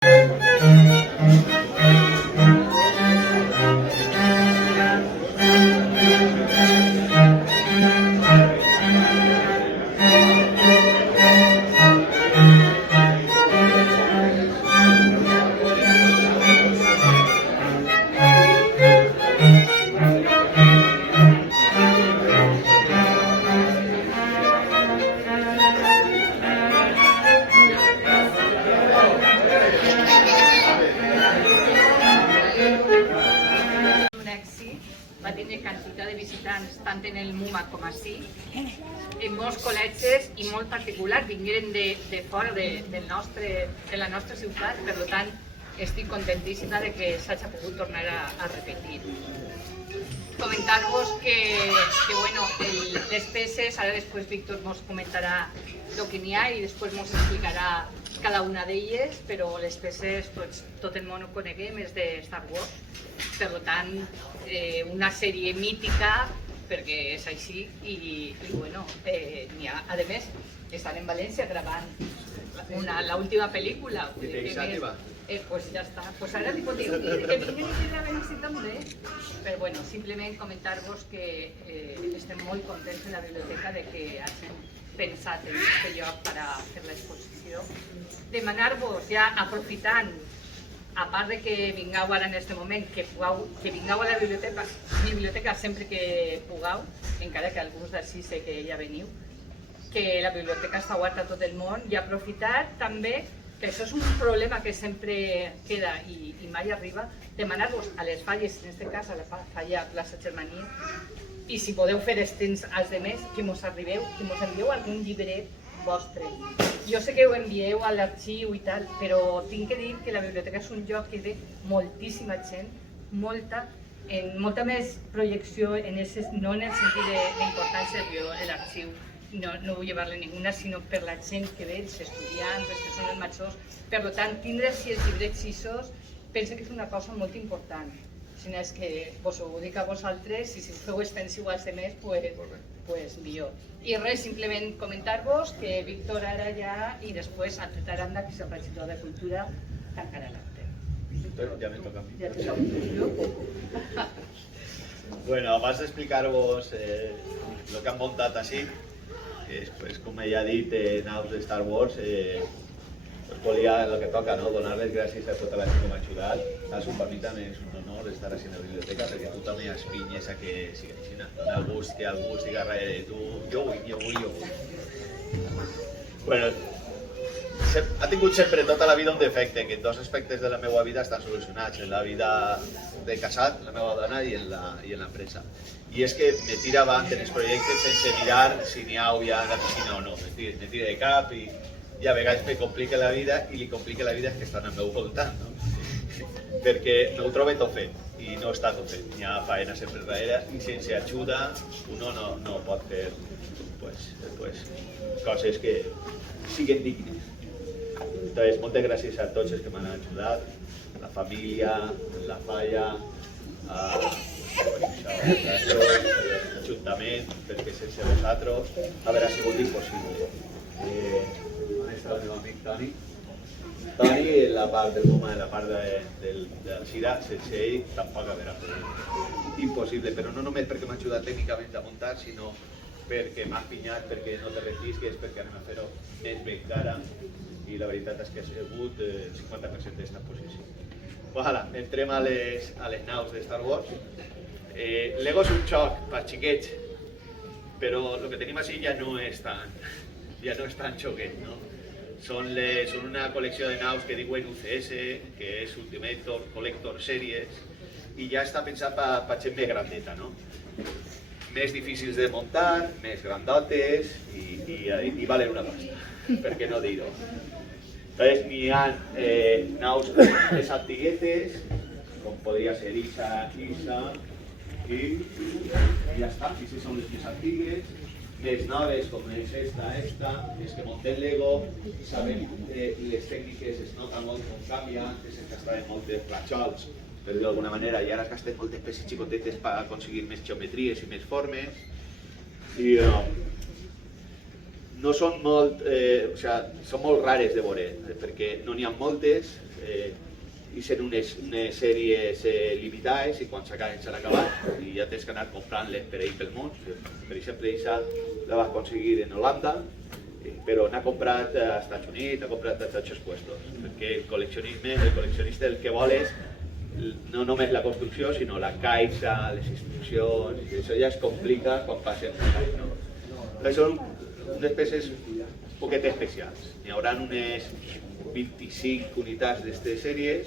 Va tindre quantitat de visitants tant en el MUMA com així, en molts col·legis i molt particulars vingueren de fora de la nostra ciutat, per tant estic contentíssima de que s'hagi pogut tornar a repetir. Comentar-vos que bueno, les peces, ara després Víctor ens comentarà el que n'hi ha i després ens explicarà cada una d'elles, però les peces tot el món ho coneguem, és de Star Wars, per tant una sèrie mítica perquè és així i bueno, n'hi ha, a més, estan en València gravant l'última pel·lícula. Pues ja està, pues ara li podeu dir que vinguin a València també. Però bueno, simplement comentar-vos que estem molt contents en la biblioteca de que hagin pensat en aquest lloc per a fer l'exposició. Demanar-vos ja, aprofitant, a part de que vingueu ara en aquest moment, que vingueu a la biblioteca sempre que pugueu, encara que alguns d'ací sé que ja veniu, que la biblioteca està oberta a tot el món, i aprofitar també, que això és un problema que sempre queda i mai arriba, demanar-vos a les falles, en aquest cas a la falla Plaça Germania, i si podeu fer estens als demés, que mos arribeu, que mos envieu algun llibret vostre. Jo sé que ho envieu a l'arxiu i tal, però tinc que dir que la biblioteca és un lloc que ve moltíssima gent, molta més projecció, no en el sentit d'importància, jo l'arxiu no vull llevar-li ninguna, sinó per la gent que ve, els estudiants, les persones majors. Per tant, tindre si els llibrets xissos, penso que és una cosa molt important. Si no és que vos ho dic a vosaltres, i si feu extensiu als demés, pues millor. I res, simplement comentar-vos que Víctor ara ja, i després Alfred Aranda, que és el regidor de Cultura, tancarà l'acte. Ja me toca a mi. Ja te toca. Bueno, abans d'explicar-vos el que han muntat així, com ja he dit, naus de Star Wars, volia el que toca, donar-les gràcies a tota la gent que m'ha ajudat. Per mi també és un honor estar així a la biblioteca, perquè tu també aspinyes a que sigui així. Dona gust que algú estigui darrere de tu. Jo vull. Bueno, ha tingut sempre tota la vida un defecte, que dos aspectes de la meva vida estan solucionats, en la vida de casat, la meva dona, i en l'empresa. I és que me tira avant en els projectes sense mirar si n'hi ha o hi ha piscina o no. Me tira de cap i a vegades me complica la vida, i li complica la vida és que estan al meu voltant, perquè no ho trobo tot fet i no està tot fet. Hi ha faena sempre darrere i sense ajuda uno no pot fer coses que siguin dignes. Entonces, moltes gràcies a tots els que m'han ajudat, la família, la falla, l'Ajuntament, perquè sense vosaltres hauria sigut impossible. On està el meu amic Toni? Toni, en la part del MUMA, en la part del Cira, sense ell tampoc hauria pogut. Impossible, però no només perquè m'ha ajudat tècnicament a muntar, sinó perquè m'ha pinyat, perquè no te retisques, perquè anem a fer-ho més bé encara, i la veritat és que ha sigut el 50% d'esta posició. Voilà, entrem a les naus de Star Wars. Lego és un xoc per xiquets, però el que tenim així ja no és tan xoquet, no? Són una col·lecció de naus que diuen UCS, que és Ultimate Collector Series, i ja està pensat per gent més grandeta, no? Més difícils de muntar, més grandotes i valen una pasta, per què no dir-ho? Entonces, n'hi ha naus més antiguetes, com podria ser Isa, i ja està, aquestes són les més antigues. Més noves, com és esta, és que muntem Lego, sabem les tècniques, es nota molt com canvia, antes es gastaven moltes platxols, per dir d'alguna manera, i ara es gasten moltes peces xicotetes per aconseguir més geometries i més formes. I no són molt, són molt rares de veure, perquè no n'hi ha moltes, i són unes sèries limitades i quan s'acaben s'han acabat i ja tens que anar comprant-les per ahir pel món. Per exemple, aquesta la va aconseguir en Holanda, però n'ha comprat als Estats Units, ha comprat a tots els puestos, perquè el col·leccionista el que vol és no només la construcció, sinó la caixa, les instruccions, i això ja es complica quan passen per l'any, no? Són unes peces un poquet especials. N'hi haurà unes 25 unitats d'aquestes sèries,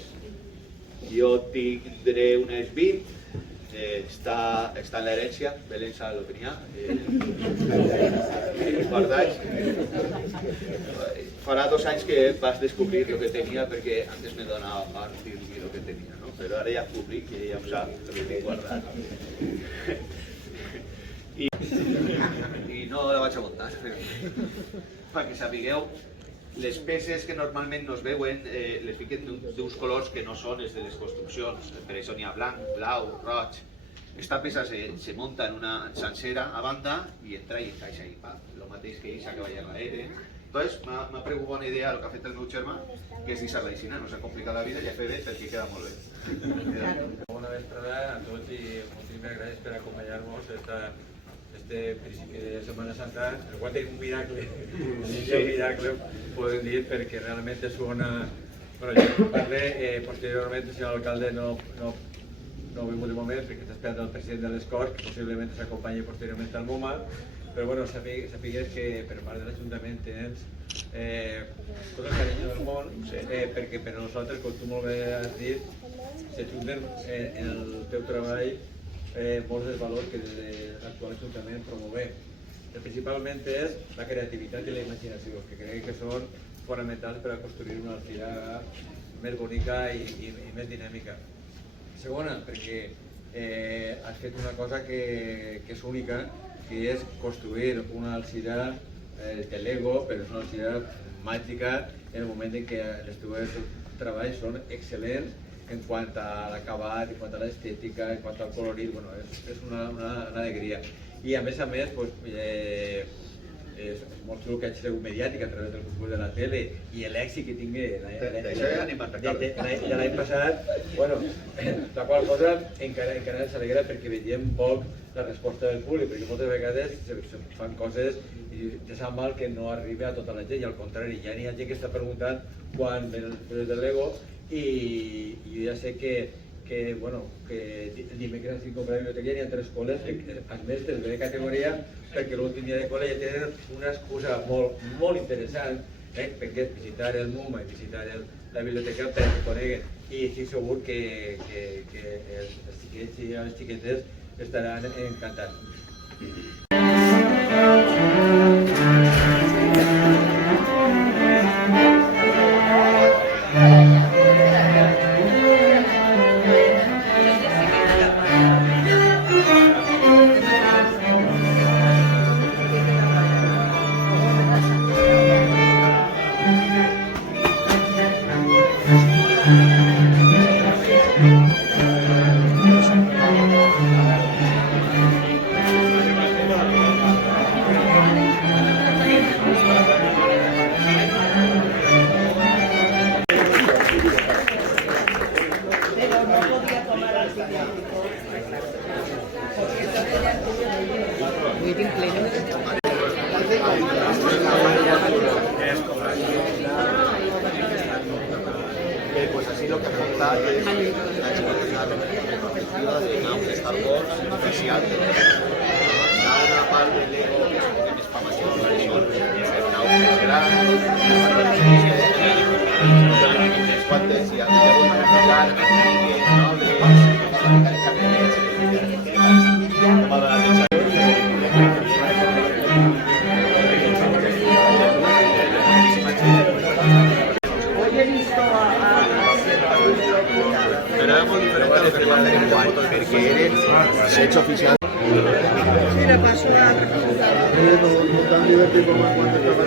jo tindré unes 20, està en l'herència, Belén sabe lo que n'hi ha, guardats. Farà 2 anys que vas descobrir el que tenia perquè antes me donava part dir-li el que tenia, no? Però ara ja públic i ja ho sap el que tinc guardat. I no la vaig a muntar, perquè sapigueu, les peces que normalment no es veuen les fiquen d'uns colors que no són els de les construccions, per això n'hi ha blanc, blau, roig. Esta peça se munta en una sencera a banda i entra i encaixa ahí, el mateix que eixa que va a l'aire. Entonces m'ha pregut bona idea el que ha fet el meu germà, que és deixar-la així, no s'ha complicat la vida i ha fet bé perquè queda molt bé. Bona vesprada a tots i moltíssimes gràcies per acompanyar-nos este principi de Setmana Santa, el qual tenim un miracle, un miracle, podem dir, perquè realment és una... Bueno, jo parlé posteriorment, el senyor alcalde no ho vingut de moment perquè està esperant el president de les Corts, que possiblement s'acompanyi posteriorment al MUMA, però bueno, sapigues que per part de l'Ajuntament tens tot el carinyo del món, perquè per a nosaltres, com tu molt bé has dit, s'ajunten en el teu treball molts dels valors que des de l'actual Ajuntament promovem. Principalment és la creativitat i la imaginació, que crec que són fonamentals per a construir una alzira més bonica i més dinàmica. Segona, perquè has fet una cosa que és única, que és construir una alzira de Lego, però és una alzira màgica en el moment en què els teus treballs són excel·lents en quant a l'acabat, en quant a l'estètica, en quant al colorit, bueno, és una alegria. I a més, és molt xulo que hagi sigut mediàtic a través del concurs de la tele i l'èxit que tingui de l'any passat, bueno, la qual cosa encara ens alegra perquè veiem poc la resposta del públic, perquè moltes vegades se fan coses i ja sap mal que no arriba a tota la gent i al contrari, ja n'hi ha gent que està preguntant quan ven els de Lego i jo ja sé que el dimecres si comprar la biblioteca hi ha 3 escoles, els mestres de categoria, perquè l'últim dia de col·le ja tenen una excusa molt interessant, perquè és visitar el MUMA i visitar la biblioteca perquè coneguen. I estic segur que els xiquets i les xiquetes estaran encantats. Pues así lo que apunta es la chica de naus de Star Wars especial. Hi ha una part de Lego que és més pa major, que són les naus més grans, les quantes hi ha hagut una mica antigues, noves, Pero era muy diferente a lo que le va a hacer igual, porque eres sexo oficial. Mira, pasó a No tan divertido como cuando estaba